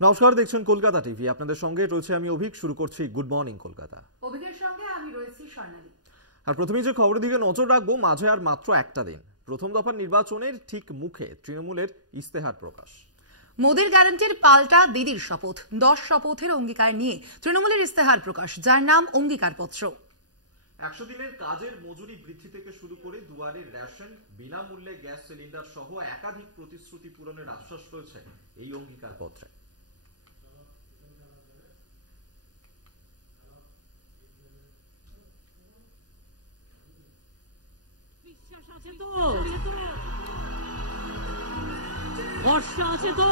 নমস্কার, দেখছেন কলকাতা টিভি। আপনাদের সঙ্গে রয়েছে আমি অভিক। শুরু করছি গুড মর্নিং কলকাতা। অভিকের সঙ্গে আমি রয়েছি স্বর্ণালী। আর প্রথমেই যে খবরের দিকে নজর রাখবো, মাঝে আর মাত্র একটা দিন প্রথম দফার নির্বাচনের ঠিক মুখে তৃণমূলের ইস্তেহার প্রকাশ। মোদির গ্যারান্টির পাল্টা দিদির শপথ। 10 শপথের অঙ্গীকার নিয়ে তৃণমূলের ইস্তেহার প্রকাশ, যার নাম অঙ্গীকারপত্র। 100 দিনের কাজের মজুরি বৃদ্ধি থেকে শুরু করে দুয়ারের রেশন, বিনামূল্যে গ্যাস সিলিন্ডার সহ একাধিক প্রতিশ্রুতি পূরণের আশ্বাস রয়েছে এই অঙ্গীকারপত্রে। ভরসা আছে তো?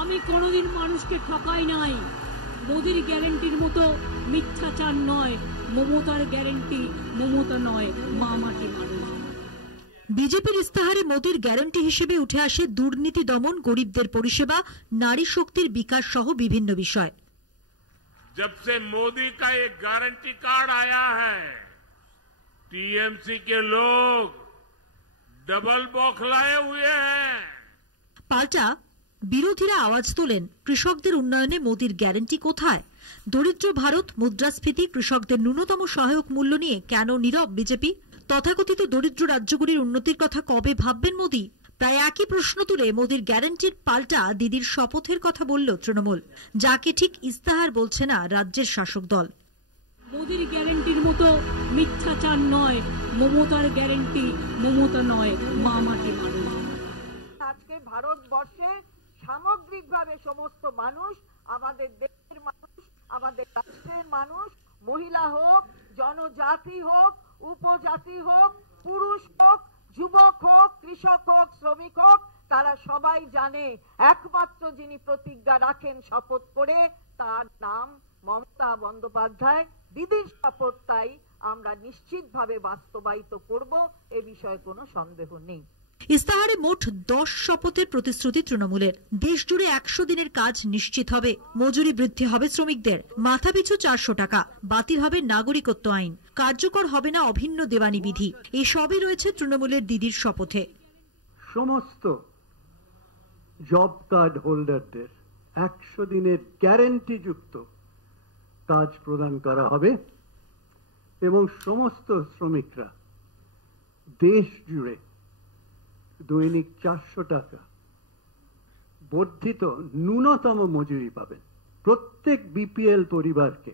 আমি কোনোদিন মানুষকে ঠকাই নাই। মোদির গ্যারান্টির মতো মিথ্যাচার নয়, মমতার গ্যারান্টি মমতা নয়, মা মাটি মানুষ। বিজেপির ইস্তাহারে মোদির গ্যারান্টি হিসেবে উঠে আসে দুর্নীতি দমন, গরিবদের পরিষেবা, নারী শক্তির বিকাশ সহ বিভিন্ন বিষয়। जब से मोदी का एक गारंटी कार्ड आया है, टीएमसी के लोग डबल बौखलाए हुए हैं। পাল্টা বিরোধীরা আওয়াজ তোলেন, কৃষকদের উন্নয়নে মোদির গ্যারান্টি কোথায়? দরিদ্র ভারত, মুদ্রাস্ফীতি, কৃষকদের ন্যূনতম সহায়ক মূল্য নিয়ে কেন নীরব বিজেপি? তথাকথিত দরিদ্র রাজ্যগুলির উন্নতির কথা কবে ভাববেন মোদি? প্রায় একই প্রশ্ন তুলে মোদির গ্যারান্টির পাল্টা দিদির শপথের কথা বলল তৃণমূল, যাকে ঠিক ইস্তাহার বলছে না রাজ্যের শাসক দল। মোদির গ্যারান্টির মতো মিথ্যাচার নয়, মমতার গ্যারান্টি মমতা নয়, মা মাটি মানুষ। আজকে ভারতবর্ষে সামগ্রিকভাবে সমস্ত মানুষ, আমাদের দেশের মানুষ, আমাদের রাষ্ট্রের মানুষ, মহিলা হোক, জনজাতি হোক, উপজাতি হোক, পুরুষ হোক, যুবক হোক, কৃষক হোক, শ্রমিক হোক, তারা সবাই জানে একমাত্র যিনি প্রতিজ্ঞা রাখেন শপথ করে, তার নাম মমতা বন্দ্যোপাধ্যায়। দিদির শপথ তাই আমরা নিশ্চিতভাবে বাস্তবায়িত করব, এ বিষয়ে কোনো সন্দেহ নেই। ইস্তাহারে মোট 10 শপথের প্রতিশ্রুতি তৃণমূলের। দেশ জুড়ে 100 দিনের কাজ নিশ্চিত হবে, মজুরি বৃদ্ধি হবে শ্রমিকদের, মাথাপিছু 400 টাকা, বাতিল হবে নাগরিকত্ব আইন, কার্যকর হবে না অভিন্ন দেওয়ানি বিধি। এই সবই রয়েছে তৃণমূলের দিদির শপথে। সমস্ত জব কার্ড হোল্ডারদের 100 দিনের গ্যারান্টি যুক্ত কাজ প্রদান করা হবে এবং সমস্ত শ্রমিকরা দেশ জুড়ে দৈনিক 400 টাকা বর্ধিত ন্যূনতম মজুরি পাবেন। প্রত্যেক বিপিএল পরিবারকে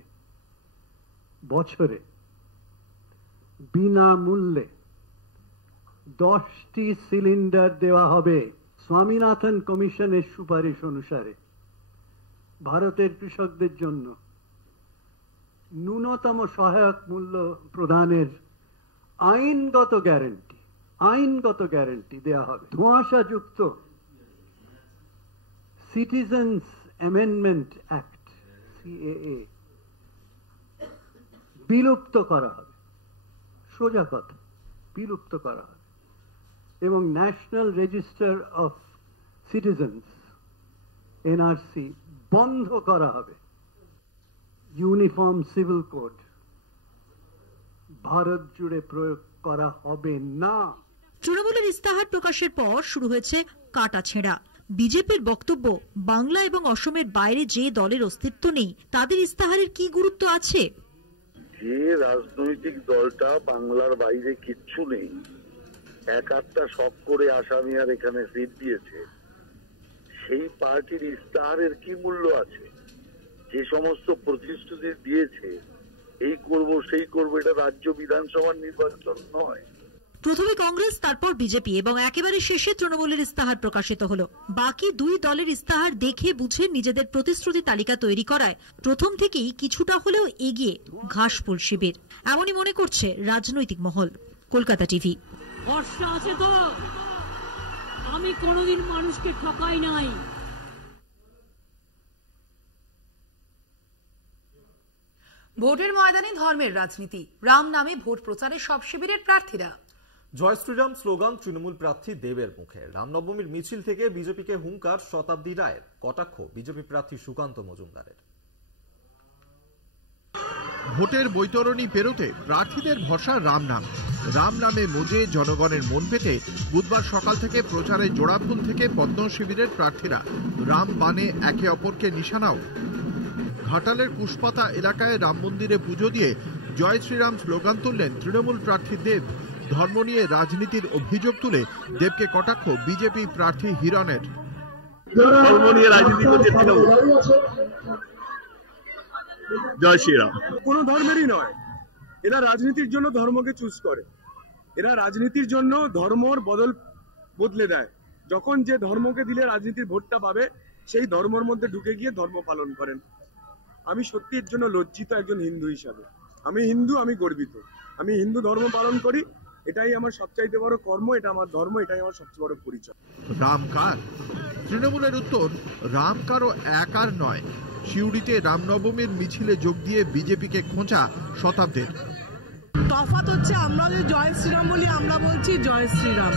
বছরে বিনামূল্যে 10টি সিলিন্ডার দেওয়া হবে। স্বামীনাথন কমিশনের সুপারিশ অনুসারে ভারতের কৃষকদের জন্য ন্যূনতম সহায়ক মূল্য প্রদানের আইনগত গ্যারান্টি দেয়া হবে। ধোঁয়াশাযুক্ত সিটিজেন্স অ্যামেন্ডমেন্ট অ্যাক্ট সিএএ বিলুপ্ত করা হবে, সোজা কথা, বিলুপ্ত করা হবে এবং national register of citizens NRC বন্ধ করা হবে। ইউনিফর্ম সিভিল কোড ভারত জুড়ে প্রয়োগ করা হবে না। তৃণমূলের ইস্তাহার প্রকাশের পর শুরু হয়েছে কাটা ছেঁড়া। বিজেপির বক্তব্য, বাংলা এবং অসমের বাইরে যে দলের অস্তিত্ব নেই তাদের ইস্তাহারের কি গুরুত্ব আছে? যে রাজনৈতিক দলটা বাংলার বাইরে কিচ্ছু নেই, এক আধটা শখ করে আসামি আর এখানে সিট দিয়েছে, সেই পার্টির ইস্তাহারের কি মূল্য আছে? যে সমস্ত প্রতিশ্রুতি দিয়েছে, এই করব সেই করব, এটা রাজ্য বিধানসভার নির্বাচন নয়। প্রথমে কংগ্রেস, তারপর বিজেপি এবং একেবারে শেষে তৃণমূলের ইস্তাহার প্রকাশিত হলো। বাকি দুই দলের ইস্তাহার দেখে বুঝে নিজেদের প্রতিশ্রুতি তালিকা তৈরি করায় প্রথম থেকেই কিছুটা হলেও এগিয়ে ঘাসফুল শিবির, এমনই মনে করছে রাজনৈতিক মহল। কলকাতা টিভি। ভরসা আছে তো? আমি কোনোদিন মানুষকে ঠকাই নাই। ভোটের ময়দানে ধর্মের রাজনীতি, রাম নামে ভোট প্রচারে সব শিবিরের প্রার্থীরা। জয় শ্রীরাম স্লোগান তৃণমূল প্রার্থী দেবের মুখে। রামনবমীর মিছিল থেকে বিজেপিকে হুঙ্কার শতাব্দী রায়ের, কটাক্ষ বিজেপি প্রার্থী সুকান্ত মজুমদারের। ভোটের বৈতরণী পেরোতে প্রার্থীদের ভরসা রাম নাম। রাম নামে মজে জনগণের মন পেতে বুধবার সকাল থেকে প্রচারে জোড়াফুল থেকে পদ্ম শিবিরের প্রার্থীরা রাম বানে একে অপরকে নিশানাও। ঘাটালের কুশপাতা এলাকায় রাম মন্দিরে পুজো দিয়ে জয় শ্রীরাম স্লোগান তুললেন তৃণমূল প্রার্থী দেব। ধর্ম নিয়ে রাজনীতির অভিযোগ তুলে দেবকে কটাক্ষ বিজেপি প্রার্থী হিরণের। ধর্ম নিয়ে রাজনীতি করছে তৃণমূল। জয় শ্রীরাম। কোন ধর্মেরই নয়, এরা রাজনীতির জন্য ধর্মকে চুজ করে। এরা রাজনীতির জন্য ধর্মর বদলে দেয়। যখন যে ধর্মকে দিলে রাজনীতির ভোটটা পাবে সেই ধর্মের মধ্যে ঢুকে গিয়ে ধর্ম পালন করেন। আমি সত্যি এর জন্য লজ্জিত একজন হিন্দু হিসাবে। আমি হিন্দু, আমি গর্বিত। আমি হিন্দু ধর্ম পালন করি, এটাই আমার সবচাইতে বড় কর্ম, এটা আমার ধর্ম, এটাই আমার সবচেয়ে বড় পরিচয়। রাম কার? তৃণমূলের উত্তর, রাম কারো একার নয়। শিউড়িতে রামনবমীর মিছিলে যোগ দিয়ে বিজেপিকে খোঁচা শতাব্দীর। তফাৎ হচ্ছে আমরা যদি জয় শ্রীরাম বলি, আমরা বলছি জয় শ্রীরাম।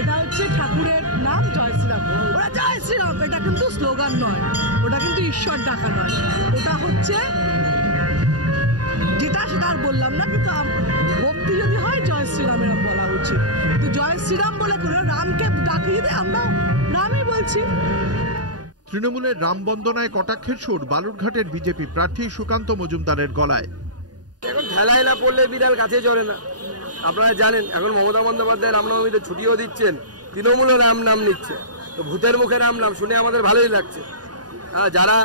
এটা হচ্ছে ঠাকুরের নাম জয় শ্রীরাম। ওরা জয় শ্রীরাম, এটা কিন্তু স্লোগান নয়, ওটা কিন্তু ঈশ্বর ডাকা নয়, ওটা হচ্ছে যেটা সেটা আর বললাম না, কিন্তু ভক্তি যদি হয় জয় শ্রীরাম এরকম বলা উচিত। কিন্তু জয় শ্রীরাম বলে করে রামকে ডাকিয়ে দিয়ে আমরা রামই বলছি। তৃণমূলের রাম বন্দনায় কটাক্ষের সুর বালুরঘাটের বিজেপি প্রার্থী সুকান্ত মজুমদারের গলায়। এখন ঠেলায় না পড়লে বিড়াল কাছে চড়ে না। আপনারা জানেন এখন মমতা বন্দ্যোপাধ্যায় রামনবমীতে ছুটিও দিচ্ছেন, তৃণমূলও রাম নাম নিচ্ছে। তো ভূতের মুখে রাম নাম শুনে আমাদের ভালোই লাগছে। যারা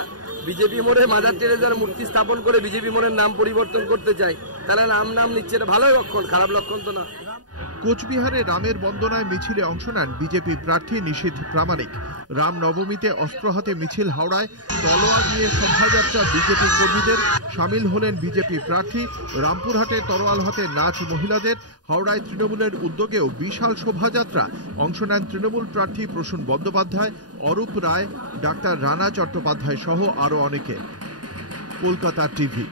বিজেপি মোড়ে মাদার টেরেসার মূর্তি স্থাপন করে বিজেপি মোড়ের নাম পরিবর্তন করতে চায় তারা রাম নাম নিচ্ছে, এটা ভালো লক্ষণ, খারাপ লক্ষণ তো না। কোচবিহারে রামের বন্দনায় মিছিলে অংশ নেন বিজেপি প্রার্থী নিশীথ প্রামাণিক। রাম নবমীতে অস্ত্র হাতে মিছিল হাওড়ায়, তলোয়ার নিয়ে শোভাযাত্রা বিজেপি কর্মীদের। সামিল হলেন বিজেপি প্রার্থী। রামপুরহাটে তরোয়াল হাতে নাচ মহিলাদের। হাওড়ায় তৃণমূলের উদ্যোগেও বিশাল শোভাযাত্রা। অংশ নেন তৃণমূল প্রার্থী প্রসূন বন্দ্যোপাধ্যায়, অরূপ রায়, ডাক্তার রানা চট্টোপাধ্যায় সহ আরো অনেকে। কলকাতা টিভি।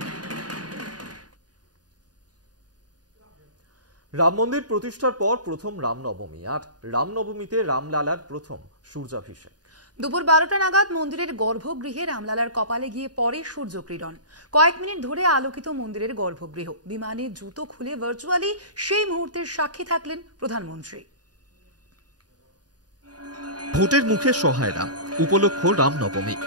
রাম মন্দির প্রতিষ্ঠার পর প্রথম রামনবমী, আর রামনবমীতে রামলালার প্রথম সূর্যাভিষেক। দুপুর 12টা নাগাদ মন্দিরের গর্ভগৃহে রামলালার কপালে গিয়ে পড়ে সূর্যকিরণ। কয়েক মিনিট ধরে আলোকিত মন্দিরের গর্ভগৃহ। বিমানে জুতো খুলে ভার্চুয়ালি সেই মুহূর্তের সাক্ষী থাকলেন প্রধানমন্ত্রী। ভোটের মুখে সহায় রাম, উপলক্ষ রামনবমী।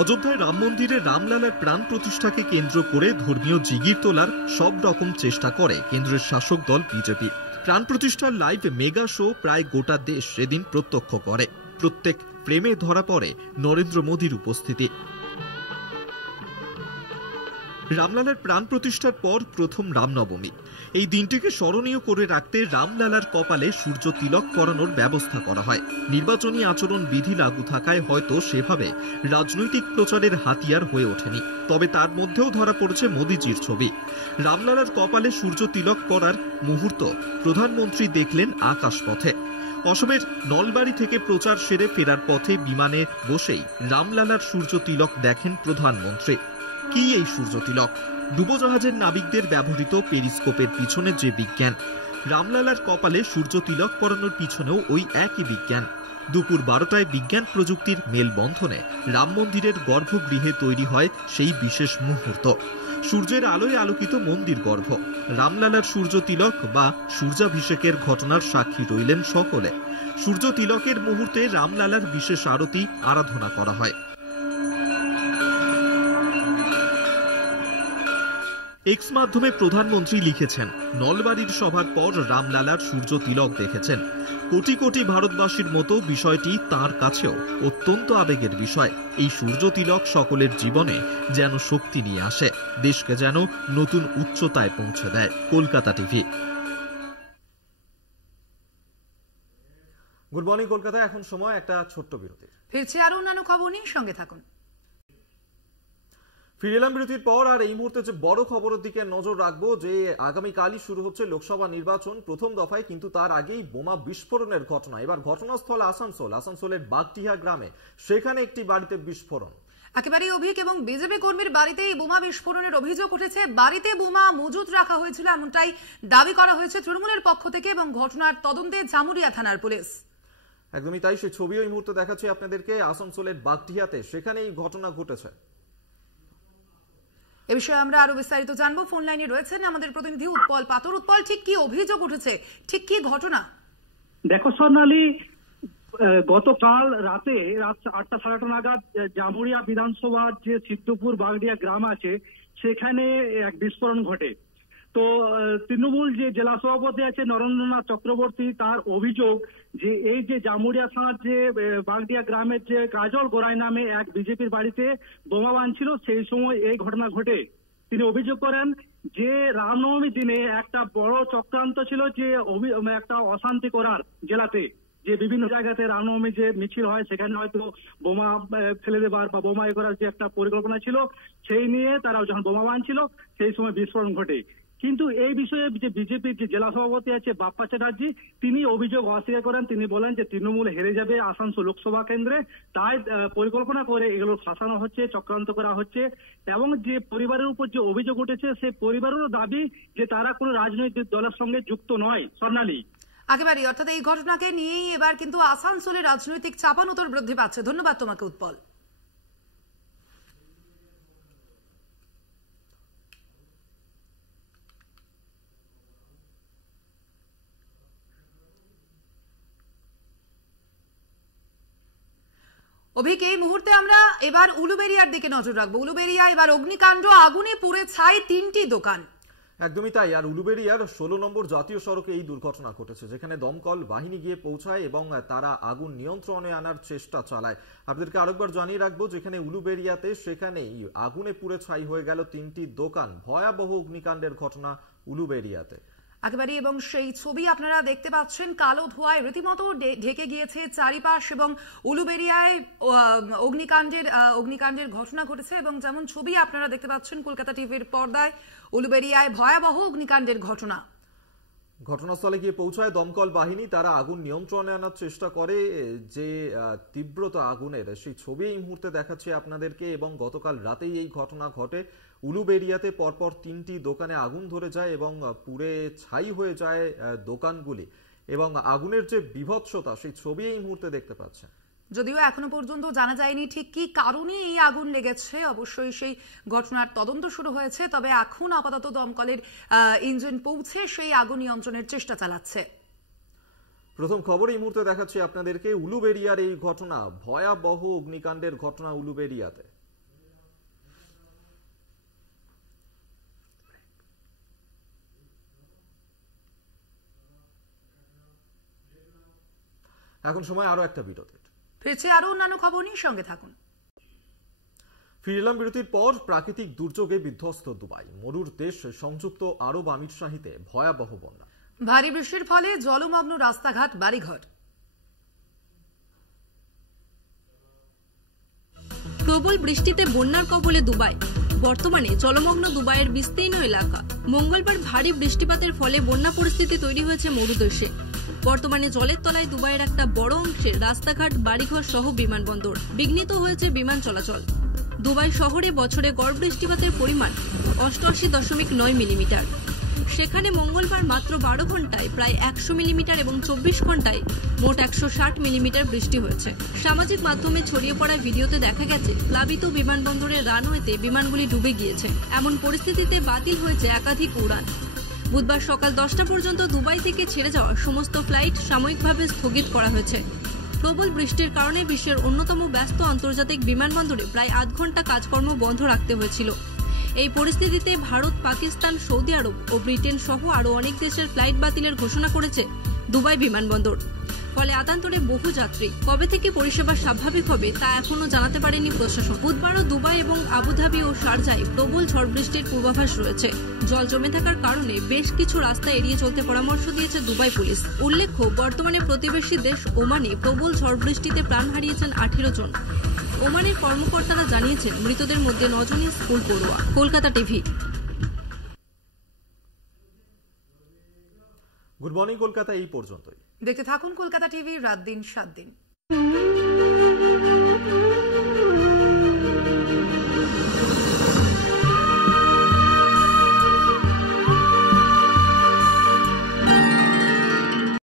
অযোধ্যায় রাম মন্দিরে রামলালার প্রাণ প্রতিষ্ঠাকে কেন্দ্র করে ধর্মীয় জিগির তোলার সব রকম চেষ্টা করে কেন্দ্রের শাসক দল বিজেপি। প্রাণ প্রতিষ্ঠার লাইভ মেগা শো প্রায় গোটা দেশ সেদিন প্রত্যক্ষ করে। প্রত্যেক প্রেমে ধরা পড়ে নরেন্দ্র মোদীর উপস্থিতি। রামলালার প্রাণ প্রতিষ্ঠার পর প্রথম রামনবমী। এই দিনটিকে স্মরণীয় করে রাখতে রামলালার কপালে সূর্য তিলক পরানোর ব্যবস্থা করা হয়। নির্বাচনী আচরণ বিধি লাগু থাকায় হয়তো সেভাবে রাজনৈতিক প্রচারের হাতিয়ার হয়ে ওঠেনি, তবে তার মধ্যেও ধরা পড়েছে মোদিজির ছবি। রামলালার কপালে সূর্য তিলক পরার মুহূর্ত প্রধানমন্ত্রী দেখলেন আকাশপথে। অসমের নলবাড়ি থেকে প্রচার সেরে ফেরার পথে বিমানে বসেই রামলালার সূর্য তিলক দেখেন প্রধানমন্ত্রী। কি এই সূর্য তিলক? ডুবোজাহাজের নাবিকদের ব্যবহৃত পেরিস্কোপের পিছনে যে বিজ্ঞান, রামলালার কপালে সূর্য তিলক পরানোর পিছনেও ওই একই বিজ্ঞান। দুপুর 12টায় বিজ্ঞান প্রযুক্তির মেলবন্ধনে রাম মন্দিরের গর্ভগৃহে তৈরি হয় সেই বিশেষ মুহূর্ত। সূর্যের আলোয় আলোকিত মন্দির গর্ভ। রামলালার সূর্য তিলক বা সূর্যাভিষেকের ঘটনার সাক্ষী রইলেন সকলে। সূর্য তিলকের মুহূর্তে রামলালার বিশেষ আরতি আরাধনা করা হয়। এক্স মাধ্যমে প্রধানমন্ত্রী লিখেছেন, নলবাড়ির সভার পর রামলালার সূর্য তিলক দেখেছেন। কোটি কোটি ভারতবাসীর মতো বিষয়টি তাঁর কাছেও অত্যন্ত আবেগের বিষয়। এই সূর্য তিলক সকলের জীবনে যেন শক্তি নিয়ে আসে, দেশকে যেন নতুন উচ্চতায় পৌঁছে দেয়। Kolkata TV. Good morning Kolkata. এখন সময় একটা ছোট্ট বিরতি। ফিরছে আরো অন্যান্য খবর নিয়ে, সঙ্গে থাকুন। ফিরে এলাম বিরতির পর, আর এই মুহূর্তে যে বড় খবরের দিকে নজর রাখবো যে আগামীকালই শুরু হচ্ছে লোকসভা নির্বাচন প্রথম দফায়, কিন্তু তার আগেই বোমা বিস্ফোরণের ঘটনা। এবার ঘটনাস্থল আসানসোলের বাগটিহা গ্রামে, সেখানে একটি বাড়িতে বিস্ফোরণ। একেবারে অভিযোগ এবং বিজেপি কর্মীর বাড়িতে বোমা বিস্ফোরণের অভিযোগ উঠেছে। বাড়িতে বোমা মজুত রাখা হয়েছিল এমনটাই দাবি করা হয়েছে তৃণমূলের পক্ষ থেকে, এবং ঘটনার তদন্তে জামুরিয়া থানার পুলিশ। একদমই তাই, সেই ছবিও এই মুহূর্তে দেখাচ্ছি আপনাদেরকে। আসানসোলের বাগটিহাতে সেখানে এই ঘটনা ঘটেছে। এ বিষয়ে আমরা আরো বিস্তারিত জানবো। ফোন লাইনে রয়েছেন আমাদের প্রতিনিধি উৎপল পাথর। উৎপল, ঠিক কি অভিযোগ উঠেছে, ঠিক কি ঘটনা? দেখো স্বর্ণালী, গতকাল রাতে রাত 8টা 8:30 নাগাদ জামুরিয়া বিধানসভার যে সিদ্ধপুর বাগডিয়া গ্রাম আছে সেখানে এক বিস্ফোরণ ঘটে। তো তৃণমূল যে জেলা সভাপতি আছে নরেন্দ্রনাথ চক্রবর্তী, তার অভিযোগ যে এই যে জামুরিয়া থানার যে বাগডিয়া গ্রামের যে কাজল গোড়াই নামে এক বিজেপির বাড়িতে বোমা বাঁধছিল, সেই সময় এই ঘটনা ঘটে। তিনি অভিযোগ করেন যে রামনবমীর দিনে একটা বড় চক্রান্ত ছিল যে একটা অশান্তি করার জেলাতে, যে বিভিন্ন জায়গাতে রামনবমী যে মিছিল হয় সেখানে হয়তো বোমা ফেলে দেবার বা বোমা করার যে একটা পরিকল্পনা ছিল, সেই নিয়ে তারা যখন বোমা বাঁধছিল সেই সময় বিস্ফোরণ ঘটে। কিন্তু এই বিষয়ে যে বিজেপির যে জেলা সভাপতি আছে বাপ্পা চ্যাটার্জি, তিনি অভিযোগ অস্বীকার করেন। তিনি বলেন যে তৃণমূল হেরে যাবে আসানসোল লোকসভা কেন্দ্রে, তাই পরিকল্পনা করে এগুলো ফাঁসানো হচ্ছে, চক্রান্ত করা হচ্ছে। এবং যে পরিবারের উপর যে অভিযোগ উঠেছে সেই পরিবারেরও দাবি যে তারা কোনো রাজনৈতিক দলের সঙ্গে যুক্ত নয়। স্বর্ণালী, একেবারেই, অর্থাৎ এই ঘটনাকে নিয়েই এবার কিন্তু আসানসোলে রাজনৈতিক চাপানোতর বৃদ্ধি পাচ্ছে। ধন্যবাদ তোমাকে উৎপল। অভিক, এই মুহূর্তে আমরা এবার উলুবেড়িয়ার দিকে নজর রাখবো। উলুবেড়িয়া এবার অগ্নিকাণ্ড, আগুনে পুড়ে ছাই 3টি দোকান। একদমই তাই। আর উলুবেড়িয়ার 16 নম্বর জাতীয় সড়কে এই দুর্ঘটনা ঘটেছে, যেখানে দমকল বাহিনী গিয়ে পৌঁছায় এবং তারা আগুন নিয়ন্ত্রণে আনার চেষ্টা চালায়। আপনাদেরকে আরেকবার জানিয়ে রাখবো, যেখানে উলুবেড়িয়াতে সেখানেই আগুনে পুড়ে ছাই হয়ে গেল 3টি দোকান। ভয়াবহ অগ্নিকাণ্ডের ঘটনা উলুবেড়িয়াতে একেবারে, এবং সেই ছবি আপনারা দেখতে পাচ্ছেন। কালো ধোঁয়ায় রীতিমতো ঢেকে গিয়েছে চারিপাশ এবং উলুবেড়িয়ায় অগ্নিকাণ্ডের ঘটনা ঘটেছে। এবং যেমন ছবি আপনারা দেখতে পাচ্ছেন কলকাতা টিভির পর্দায়, উলুবেড়িয়ায় ভয়াবহ অগ্নিকাণ্ডের ঘটনা। ঘটনাস্থলে গিয়ে পৌঁছায় দমকল বাহিনী, তারা আগুন নিয়ন্ত্রণে আনার চেষ্টা করে। যে তীব্রতা আগুনের, সেই ছবি এই মুহূর্তে দেখাচ্ছি আপনাদেরকে। এবং গতকাল রাতেই এই ঘটনা ঘটে। উলুবেড়িয়াতে পরপর 3টি দোকানে আগুন ধরে যায় এবং পুড়ে ছাই হয়ে যায় দোকানগুলি। এবং আগুনের যে বিভৎসতা, সেই ছবি এই মুহূর্তে দেখতে পাচ্ছেন। যদিও এখনো পর্যন্ত জানা যায়নি ঠিক কি কারণে এই আগুন লেগেছে, অবশ্যই সেই ঘটনার তদন্ত শুরু হয়েছে। তবে এখন আপাতত দমকলের ইঞ্জিন পৌঁছে সেই আগুন নিয়ন্ত্রণের চেষ্টা চালাচ্ছে। প্রথম খবর এই মুহূর্তে দেখাচ্ছি আপনাদেরকে, উলুবেড়িয়ার এই ঘটনা, ভয়াবহ অগ্নিকাণ্ডের ঘটনা উলুবেড়িয়াতে। এখন সময় আরো একটা বিরতির। ফিরছে আরো অন্যান্য খবর নিয়ে, সঙ্গে থাকুন। ফিরলাম বিরতির পর। প্রাকৃতিক দুর্যোগে বিধ্বস্ত দুবাই, মরুর দেশ সংযুক্ত আরব আমিরশাহিতে ভয়াবহ বন্যা। ভারী বৃষ্টির ফলে জলমগ্ন রাস্তাঘাট, বাড়িঘর। প্রবল বৃষ্টিতে বন্যার কবলে দুবাই। বর্তমানে জলমগ্ন দুবাইয়ের বিস্তীর্ণ এলাকা। মঙ্গলবার ভারী বৃষ্টিপাতের ফলে বন্যা পরিস্থিতি তৈরি হয়েছে মরুদেশে। বর্তমানে জলের তলায় দুবাইয়ের একটা বড় অংশের রাস্তাঘাট, বাড়িঘর সহ বিমানবন্দর। বিঘ্নিত হয়েছে বিমান চলাচল। দুবাই শহরে বছরে গড় বৃষ্টিপাতের পরিমাণ 88.9 মিলিমিটার। সেখানে মঙ্গলবার মাত্র 12 ঘন্টায় প্রায় 100 মিলিমিটার এবং 24 ঘন্টায় মোট 160 মিলিমিটার বৃষ্টি হয়েছে। সামাজিক মাধ্যমে ছড়িয়ে পড়া ভিডিওতে দেখা গেছে প্লাবিত বিমানবন্দরের রানওয়েতে বিমানগুলি ডুবে গিয়েছে। এমন পরিস্থিতিতে বাতিল হয়েছে একাধিক উড়ান। বুধবার সকাল 10টা পর্যন্ত দুবাই থেকে ছেড়ে যাওয়া সমস্ত ফ্লাইট সাময়িকভাবে স্থগিত করা হয়েছে। প্রবল বৃষ্টির কারণে বিশ্বের অন্যতম ব্যস্ত আন্তর্জাতিক বিমানবন্দরে প্রায় 8 ঘন্টা কাজকর্ম বন্ধ রাখতে হয়েছিল। এই পরিস্থিতিতে ভারত, পাকিস্তান, সৌদি আরব ও ব্রিটেন সহ আরও অনেক দেশের ফ্লাইট বাতিলের ঘোষণা করেছে দুবাই বিমানবন্দর। ফলে আতান্তরে বহু যাত্রী। কবে থেকে পরিষেবা স্বাভাবিক হবে তা এখনও জানাতে পারেনি প্রশাসন। বুধবারও দুবাই এবং আবুধাবি ও শারজায় প্রবল ঝড় বৃষ্টির পূর্বাভাস রয়েছে। জল জমে থাকার কারণে বেশ কিছু রাস্তা এড়িয়ে চলতে পরামর্শ দিয়েছে দুবাই পুলিশ। উল্লেখ্য, বর্তমানে প্রতিবেশী দেশ ওমানে প্রবল ঝড় বৃষ্টিতে প্রাণ হারিয়েছেন 18 জন। ওমানের কর্মকর্তারা জানিয়েছেন মৃতদের মধ্যে 9 জনই স্কুল পড়ুয়া। Kolkata TV. Good morning Kolkata এই পর্যন্তই। দেখতে থাকুন কলকাতা টিভি, রাত দিন 7 দিন।